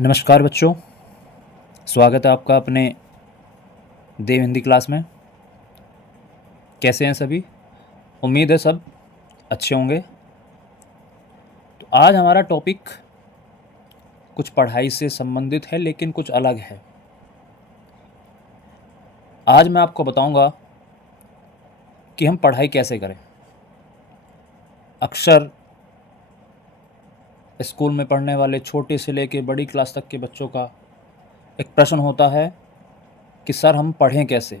नमस्कार बच्चों, स्वागत है आपका अपने देव हिंदी क्लास में। कैसे हैं सभी? उम्मीद है सब अच्छे होंगे। तो आज हमारा टॉपिक कुछ पढ़ाई से संबंधित है, लेकिन कुछ अलग है। आज मैं आपको बताऊंगा कि हम पढ़ाई कैसे करें। अक्सर स्कूल में पढ़ने वाले छोटे से लेकर बड़ी क्लास तक के बच्चों का एक प्रश्न होता है कि सर हम पढ़ें कैसे।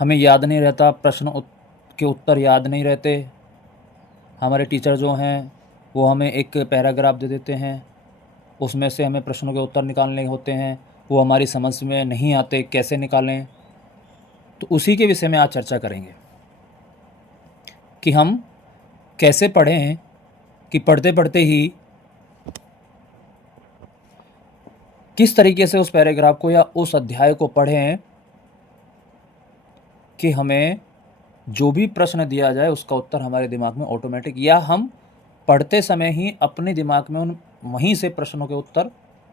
हमें याद नहीं रहता, के उत्तर याद नहीं रहते। हमारे टीचर जो हैं वो हमें एक पैराग्राफ दे देते हैं, उसमें से हमें प्रश्नों के उत्तर निकालने होते हैं, वो हमारी समझ में नहीं आते, कैसे निकालें। तो उसी के विषय में आज चर्चा करेंगे कि हम कैसे पढ़ें कि पढ़ते पढ़ते ही किस तरीके से उस पैराग्राफ को या उस अध्याय को पढ़ें कि हमें जो भी प्रश्न दिया जाए उसका उत्तर हमारे दिमाग में ऑटोमेटिक, या हम पढ़ते समय ही अपने दिमाग में वहीं से प्रश्नों के उत्तर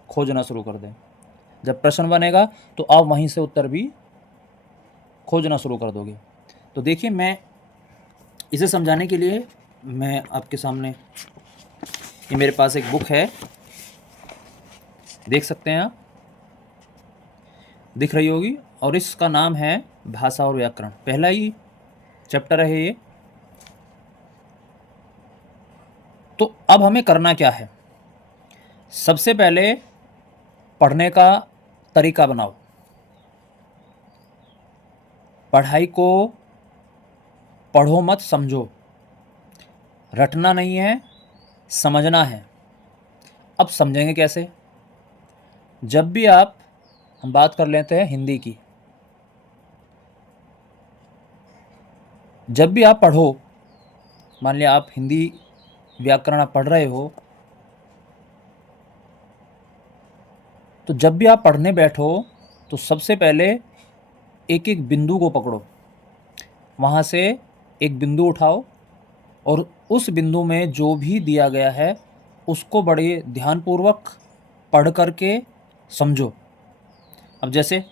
खोजना शुरू कर दें। जब प्रश्न बनेगा तो आप वहीं से उत्तर भी खोजना शुरू कर दोगे। तो देखिए, मैं इसे समझाने के लिए मैं आपके सामने, ये मेरे पास एक बुक है, देख सकते हैं आप, दिख रही होगी, और इसका नाम है भाषा और व्याकरण। पहला ही चैप्टर है ये। तो अब हमें करना क्या है? सबसे पहले पढ़ने का तरीका बनाओ। पढ़ाई को पढ़ो मत, समझो। रटना नहीं है, समझना है। अब समझेंगे कैसे? जब भी हम बात कर लेते हैं हिंदी की। जब भी आप पढ़ो, मान लिया आप हिंदी व्याकरण आप पढ़ रहे हो, तो जब भी आप पढ़ने बैठो तो सबसे पहले एक एक बिंदु को पकड़ो, वहाँ से एक बिंदु उठाओ और उस बिंदु में जो भी दिया गया है उसको बड़े ध्यानपूर्वक पढ़ करके समझो। अब जैसे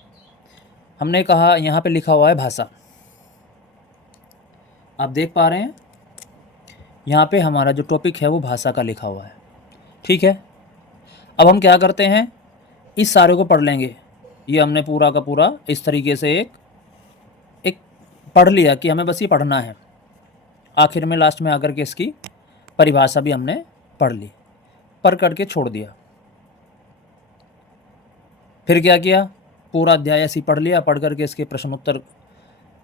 हमने कहा, यहाँ पे लिखा हुआ है भाषा, आप देख पा रहे हैं यहाँ पे हमारा जो टॉपिक है वो भाषा का लिखा हुआ है। ठीक है, अब हम क्या करते हैं, इस सारे को पढ़ लेंगे। ये हमने पूरा का पूरा इस तरीके से एक पढ़ लिया कि हमें बस ये पढ़ना है। आखिर में लास्ट में आकर के इसकी परिभाषा भी हमने पढ़ ली, पढ़ करके छोड़ दिया। फिर क्या किया, पूरा अध्याय ऐसे ही पढ़ लिया, पढ़ करके इसके प्रश्न उत्तर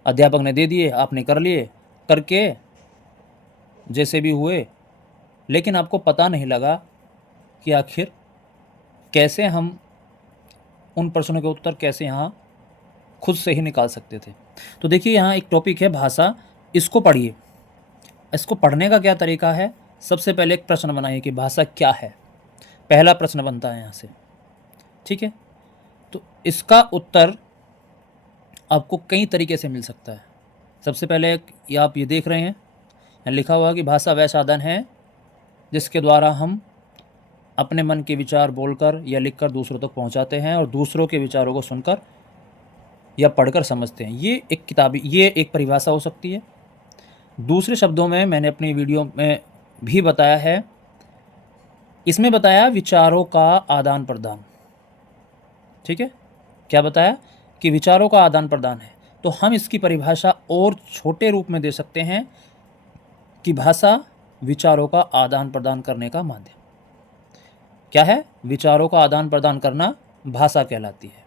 अध्यापक ने दे दिए, आपने कर लिए, करके जैसे भी हुए, लेकिन आपको पता नहीं लगा कि आखिर कैसे हम उन प्रश्नों के उत्तर कैसे यहाँ खुद से ही निकाल सकते थे। तो देखिए, यहाँ एक टॉपिक है भाषा, इसको पढ़िए। इसको पढ़ने का क्या तरीका है? सबसे पहले एक प्रश्न बनाइए कि भाषा क्या है। पहला प्रश्न बनता है यहाँ से। ठीक है, तो इसका उत्तर आपको कई तरीके से मिल सकता है। सबसे पहले ये आप ये देख रहे हैं, यहाँ लिखा हुआ कि भाषा वह साधन है जिसके द्वारा हम अपने मन के विचार बोलकर या लिखकर दूसरों तक पहुँचाते हैं और दूसरों के विचारों को सुनकर या पढ़कर समझते हैं। ये एक परिभाषा हो सकती है। दूसरे शब्दों में मैंने अपनी वीडियो में भी बताया है, इसमें बताया विचारों का आदान प्रदान। ठीक है, क्या बताया कि विचारों का आदान प्रदान है। तो हम इसकी परिभाषा और छोटे रूप में दे सकते हैं कि भाषा विचारों का आदान प्रदान करने का माध्यम। क्या है? विचारों का आदान प्रदान करना भाषा कहलाती है।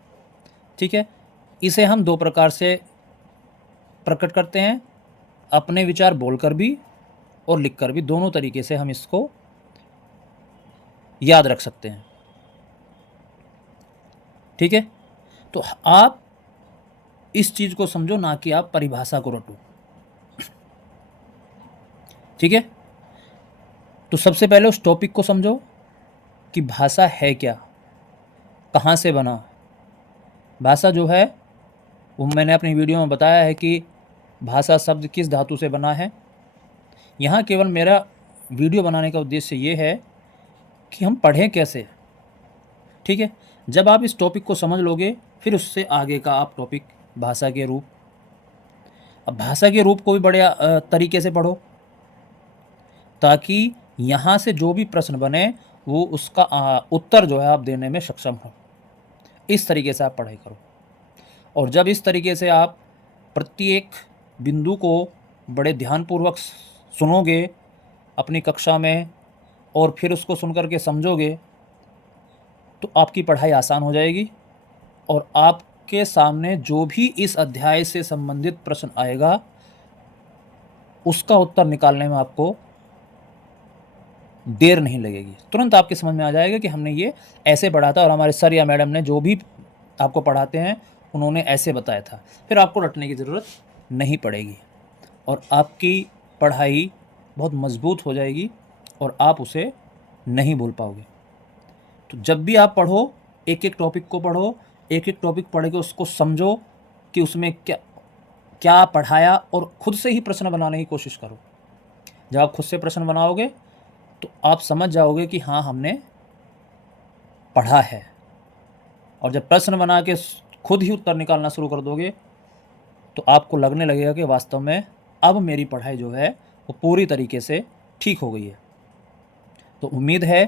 ठीक है, इसे हम दो प्रकार से प्रकट करते हैं, अपने विचार बोलकर भी और लिखकर भी। दोनों तरीके से हम इसको याद रख सकते हैं। ठीक है, तो आप इस चीज को समझो, ना कि आप परिभाषा को रटो। ठीक है, तो सबसे पहले उस टॉपिक को समझो कि भाषा है क्या, कहाँ से बना। भाषा जो है वो मैंने अपनी वीडियो में बताया है कि भाषा शब्द किस धातु से बना है। यहाँ केवल मेरा वीडियो बनाने का उद्देश्य ये है कि हम पढ़ें कैसे। ठीक है, जब आप इस टॉपिक को समझ लोगे फिर उससे आगे का आप टॉपिक भाषा के रूप, अब भाषा के रूप को भी बड़े तरीके से पढ़ो ताकि यहाँ से जो भी प्रश्न बने वो उसका उत्तर जो है आप देने में सक्षम हो। इस तरीके से आप पढ़ाई करो, और जब इस तरीके से आप प्रत्येक बिंदु को बड़े ध्यानपूर्वक सुनोगे अपनी कक्षा में और फिर उसको सुन कर के समझोगे तो आपकी पढ़ाई आसान हो जाएगी, और आपके सामने जो भी इस अध्याय से संबंधित प्रश्न आएगा उसका उत्तर निकालने में आपको देर नहीं लगेगी। तुरंत आपके समझ में आ जाएगा कि हमने ये ऐसे पढ़ा था और हमारे सर या मैडम ने जो भी आपको पढ़ाते हैं उन्होंने ऐसे बताया था। फिर आपको रटने की ज़रूरत नहीं पड़ेगी और आपकी पढ़ाई बहुत मजबूत हो जाएगी और आप उसे नहीं भूल पाओगे। तो जब भी आप पढ़ो, एक एक टॉपिक को पढ़ो, एक एक टॉपिक पढ़ के उसको समझो कि उसमें क्या क्या पढ़ाया, और खुद से ही प्रश्न बनाने की कोशिश करो। जब आप खुद से प्रश्न बनाओगे तो आप समझ जाओगे कि हाँ हमने पढ़ा है, और जब प्रश्न बना के खुद ही उत्तर निकालना शुरू कर दोगे तो आपको लगने लगेगा कि वास्तव में अब मेरी पढ़ाई जो है वो पूरी तरीके से ठीक हो गई है। तो उम्मीद है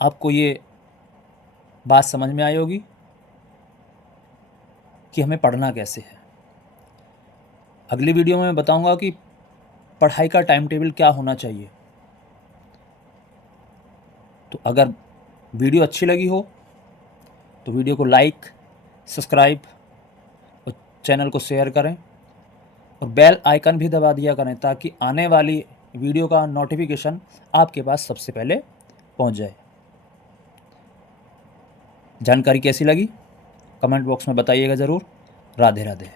आपको ये बात समझ में आई होगी कि हमें पढ़ना कैसे है। अगली वीडियो में मैं बताऊंगा कि पढ़ाई का टाइम टेबल क्या होना चाहिए। तो अगर वीडियो अच्छी लगी हो तो वीडियो को लाइक, सब्सक्राइब और चैनल को शेयर करें, और बेल आइकन भी दबा दिया करें ताकि आने वाली वीडियो का नोटिफिकेशन आपके पास सबसे पहले पहुंच जाए। जानकारी कैसी लगी कमेंट बॉक्स में बताइएगा ज़रूर। राधे राधे।